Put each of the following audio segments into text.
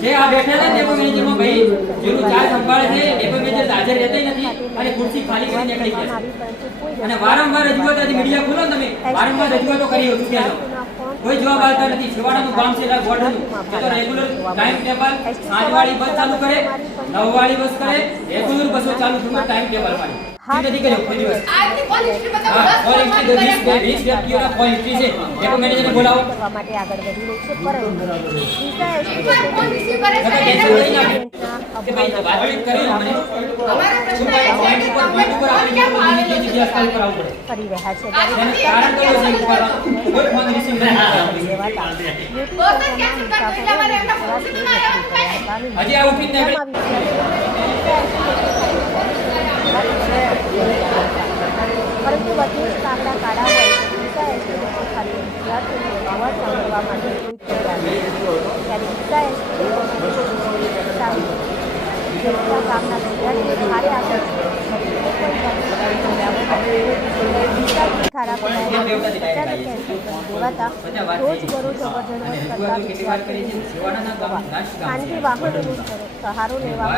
જે આ બેઠા છે ડેપો મેનેજરમાં ભાઈ જેનું ચાર્જ સંભાળે છે ડેપો મેનેજર હાજર રહેતા નથી અને ખુરશી ખાલી કરીને નીકળી ગયા છે અને વારંવાર રજૂઆત આજે મીડિયા ખોલો ને તમે વારંવાર રજૂઆતો કરી હતું ત્યાં કોઈ જવાબ આવતા નથી છેવાડાનું ગામ છે એટલે બોર્ડરનું એ તો રેગ્યુલર ટાઈમ ટેબલ 5 વાળી બસ ચાલુ કરે 9 વાળી બસ કરે રેગ્યુલર બસો ચાલુ થયું ટાઈમ ટેબલ વાળી નથી કર્યો કોઈ દિવસ આજની પોલિસી બતાવો હા પોલિસી 20 વ્યક્તિઓના પોલિસી છે ડેપો મેનેજરને બોલાવો કરવા માટે આગળ વધી રહી છે પરંતુ ડીસા એકવાર પોલિસી કરે છે કે ભાઈ તો વાતચીત કરી મને અમારો પ્રશ્ન એ છે કે પોઈન્ટ ઉપર આપણે કેમ જગ્યા સ્થળ પર આવવું પડે કરી રહ્યા છે તેને કારણ કયું છે કે કોઈ ફોન રિસીવ નહીં કરતા હજી આ ઉઠીને પરંતુ વધુ જ કાગડા કાઢા હોય ડીસા એસટી ડેપો ખાતે વિદ્યાર્થીઓને અવાજ સાંભળવા માટે કોઈ તૈયાર નથી ત્યારે ડીસા એસટી ડેપો ગામના વિદ્યાર્થીઓ ભારે આકર્ષિત ખાનગી વાહનોનો સહારો લેવા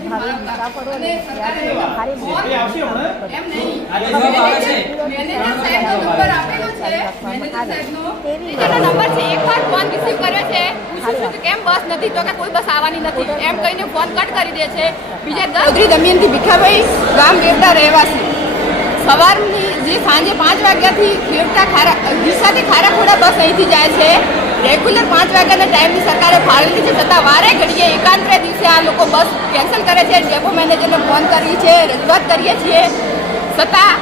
અભાવે મુસાફરો અને વિદ્યાર્થીઓને ભારે કેમ બસ નથી તો કે કોઈ બસ આવવાની નથી એમ કહીને ફોન કટ કરી દે છે બીજા ચૌધરી દમયંતી ભીખાભાઈ ગામ બેવડા રહેવાસી સવારની જે સાંજે 5 વાગ્યાથી બેવડા ડીસાથી ખારાખોડા બસ અહીંથી જાય છે રેગ્યુલર 5 વાગ્યાના ટાઈમની સરકારે ફાળવેલી છે છતાં વારે ઘડીએ એકાંતરે દિવસે આ લોકો બસ કેન્સલ કરે છે ડેપો મેનેજરને ફોન કરીએ છીએ રજૂઆત કરીએ છીએ છતાં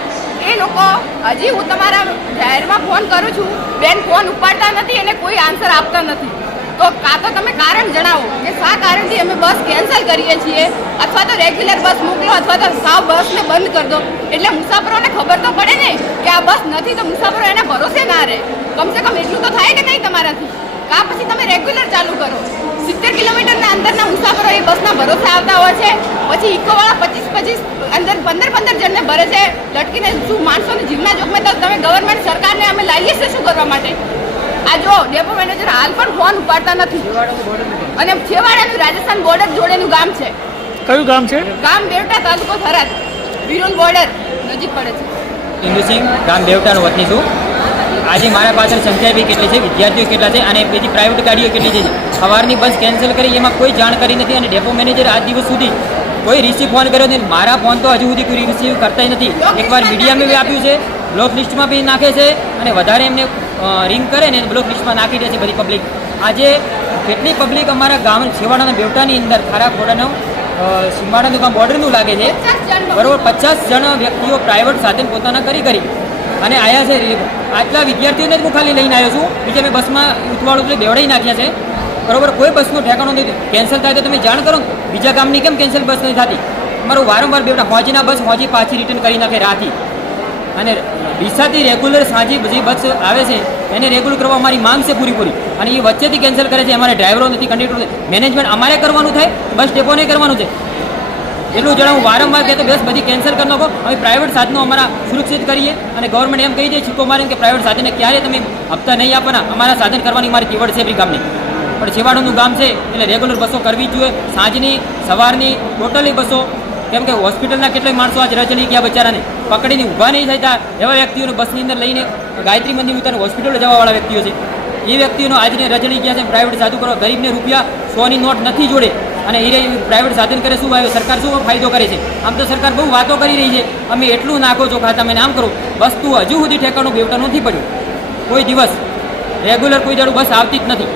એ લોકો હજી હું તમારા જાહેરમાં ફોન કરું છું બેન ફોન ઉપાડતા નથી અને કોઈ આન્સર આપતા નથી તો કાં તો તમે કારણ જણાવો કે શા કારણથી અમે બસ કેન્સલ કરીએ છીએ અથવા તો રેગ્યુલર બસ મોકલો અથવા તો સાવ બસને બંધ કરી દો એટલે મુસાફરોને ખબર તો પડે ને કે આ બસ નથી તો મુસાફરો એના ભરોસે ના રહે કમસે કમ એટલું તો થાય કે નહીં તમારાથી કાં પછી તમે રેગ્યુલર ચાલુ કરો 70 કિલોમીટરના અંદરના મુસાફરો એ બસના ભરોસે આવતા હોય છે પછી ઇકોવાળા 25 અંદર 15 જણને ભરે છે લટકીને શું માણસોને જીવના જોખમે તો તમે ગવર્મેન્ટ સરકારને અમે લાવીએ છીએ શું કરવા માટે આ જો ડેપો મેનેજર હાલ પણ ફોન ઉપાડતા નથી અને છેવાડાનું રાજસ્થાન બોર્ડર જોડેનું ગામ છે કયું ગામ છે ગામ બેવટા તાલુકો થરાદ વિરોલ બોર્ડર નજીક પડે છે ઇન્દુસિંહ ગામ બેવટાનો વતની છું આજે મારા પાછળ સંખ્યા બી કેટલી છે વિદ્યાર્થીઓ કેટલા છે અને બીજી પ્રાઇવેટ ગાડીઓ કેટલી છે સવારની બસ કેન્સલ કરી એમાં કોઈ જાણકારી નથી અને ડેપો મેનેજર આજ દિવસ સુધી કોઈ રિસીવ ફોન કર્યો નથી મારા ફોન તો હજુ સુધી કોઈ રિસીવ કરતા નથી એકવાર મીડિયામાં બી આપ્યું છે બ્લોક લિસ્ટમાં બી નાખે છે અને વધારે એમને રિંગ કરે ને બ્લોક લિસ્ટમાં નાખી દે છે બધી પબ્લિક આજે કેટલી પબ્લિક અમારા ગામ છેવાડાના બેવટાની અંદર ખારાખોડાનો સીમાડાનું ગામ બોર્ડરનું લાગે છે બરોબર 50 જણ વ્યક્તિઓ પ્રાઇવેટ સાધન પોતાના કરી અને આવ્યા છે આટલા વિદ્યાર્થીઓને જ હું ખાલી લઈને આવ્યો છું બીજા મેં બસમાં ઉતવાળું એટલે બેવડાઈ નાખ્યા છે બરોબર કોઈ બસનું ઠેકાણું નથી કેન્સલ થાય તો તમે જાણ કરો બીજા ગામની કેમ કેન્સલ બસ નથી થતી અમારું વારંવાર બેવડા હોજીના બસ હોજી પાછી રિટર્ન કરી નાખે રાહથી અને ડીસાથી રેગ્યુલર સાંજે બધી બસ આવે છે એને રેગ્યુલર કરવા અમારી માંગ છે પૂરી અને એ વચ્ચેથી કેન્સલ કરે છે અમારે ડ્રાઈવરો નથી કંડક્ટર મેનેજમેન્ટ અમારે કરવાનું થાય બસ ડેપોને કરવાનું છે એટલું જણાવું વારંવાર કહેતો બસ બધી કેન્સલ કરી નાખો અમે પ્રાઇવેટ સાધનો અમારા સુરક્ષિત કરીએ અને ગવર્મેન્ટ એમ કહી દે છીકો મારે કે પ્રાઇવેટ સાધનને ક્યારે તમે હપ્તા નહીં આપવાના અમારા સાધન કરવાની મારી કેવડ છે બી ગામની પણ છેવાડાનું ગામ છે એટલે રેગ્યુલર બસો કરવી જ જોઈએ સાંજની સવારની ટોટલી બસો કેમ કે હોસ્પિટલના કેટલાય માણસો આજ રજની ગયા બચારાને પકડીને ઊભા નહીં થતા એવા વ્યક્તિઓને બસની અંદર લઈને ગાયત્રી મંદિર ઉતારે હોસ્પિટલ જવાવાળા વ્યક્તિઓ છે એ વ્યક્તિઓનો આજને રજની ગયા છે પ્રાઇવેટ સાધુ કરવા ગરીબને રૂપિયા 100ની નોટ નથી જોડે અને એ પ્રાઇવેટ સાધન કરે શું આવ્યો સરકાર શું ફાયદો કરે છે આમ તો સરકાર બહુ વાતો કરી રહી છે અમે એટલું નાખો છો ખાતા અમે નામ કરો વસ્તુ હજુ સુધી ઠેકાણું બેવટા નથી પડ્યું કોઈ દિવસ રેગ્યુલર કોઈ દાડું બસ આવતી જ નથી